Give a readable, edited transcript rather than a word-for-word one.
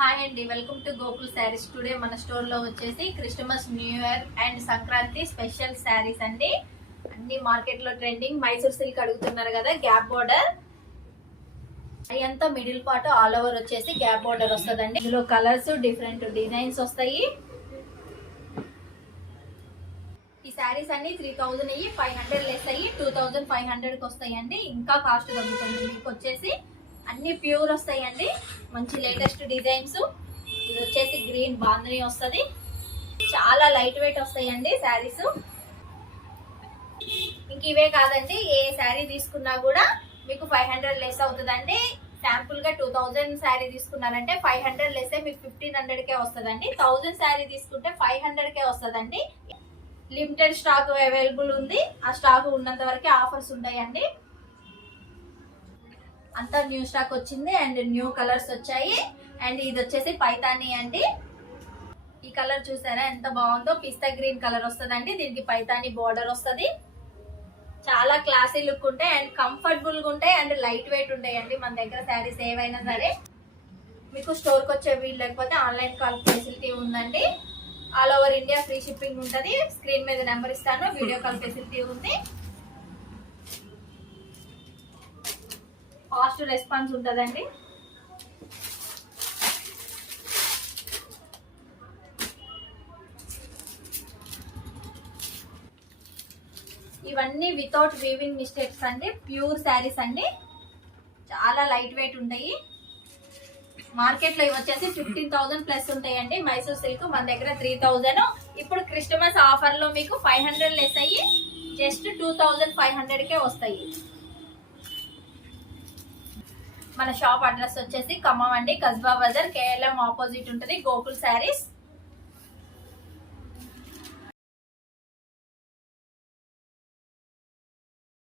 Hi అండి, welcome to Gokul saris. Today మన store లో వచ్చేసి Christmas, new year and Sankranti special saris అండి. అన్ని మార్కెట్ లో ట్రెండింగ్. మైసూర్ సిల్క్ అడుగుతున్నారు కదా, గ్యాప్ బోర్డర్ అంతా మిడిల్ పార్ట్ ఆల్ ఓవర్ వచ్చేసి గ్యాప్ బోర్డర్ వస్తుందండి. ఇందులో కలర్స్, డిఫరెంట్ డిజైన్స్ వస్తాయి. ఈ శారీస్ అన్ని 3000 అయ్యి 500 లెస్ అయ్యి 2500 కి వస్తాయండి. ఇంకా కాస్ట్ తగ్గుతుంది. మీకు వచ్చేసి అన్ని ప్యూర్ వస్తాయండి. మంచి లేటెస్ట్ డిజైన్స్. ఇది వచ్చేసి గ్రీన్ బాందని వస్తుంది. చాలా లైట్ వెయిట్ వస్తాయండి శారీస్. ఇంక ఇవే కాదండి, ఏ శారీ తీసుకున్నా కూడా మీకు 500 లెస్ అవుతుందండి. శాంపుల్ గా 2000 శారీ తీసుకున్నారంటే 500 లెస్ మీకు 1500 కే వస్తుందండి. 1000 శారీ తీసుకుంటే 500 కే వస్తుందండి. లిమిటెడ్ స్టాక్ అవైలబుల్ ఉంది. ఆ స్టాక్ ఉన్నంత వరకే ఆఫర్స్ ఉంటాయండి. అంతా న్యూ స్టాక్ వచ్చింది అండ్ న్యూ కలర్స్ వచ్చాయి. అండ్ ఇది వచ్చేసి పైతానీ అండి. ఈ కలర్ చూసారా ఎంత బాగుందో, పిస్తా గ్రీన్ కలర్ వస్తుందండి. దీనికి పైతానీ బోర్డర్ వస్తుంది. చాలా క్లాసీ లుక్ ఉంటాయి అండ్ కంఫర్టబుల్ గా ఉంటాయి అండ్ లైట్ వెయిట్ ఉంటాయండి. మన దగ్గర శారీస్ ఏవైనా సరే. మీకు స్టోర్ కి వచ్చే వీలు లేకపోతే ఆన్లైన్ కాల్ ఫెసిలిటీ ఉందండి. All over India free shipping ఉంటుంది. స్క్రీన్ మీద నెంబర్ ఇస్తాను, వీడియో కాల్ ఫెసిలిటీ ఉంది. ఫాస్ట్ రెస్పాన్స్ ఉంటుందండి. ఇవన్నీ వితౌట్ వీవింగ్ మిస్టేక్స్ అండి. ప్యూర్ శారీస్ అండి. చాలా లైట్ వెయిట్ ఉంటాయి. మార్కెట్ లో ఇవి వచ్చేసి 15,000 ప్లస్ ఉంటాయండి. మైసూర్ సిల్క్ మన దగ్గర 3000. ఇప్పుడు క్రిస్టమస్ ఆఫర్ లో మీకు 500 లెస్ అయ్యి జస్ట్ 2500 కే వస్తాయి. మన షాప్ అడ్రస్ వచ్చేసి ఖమ్మం అండి, కస్బా బజార్, కేఎల్ఎం ఆపోజిట్ ఉంటుంది, గోకుల్ శారీస్.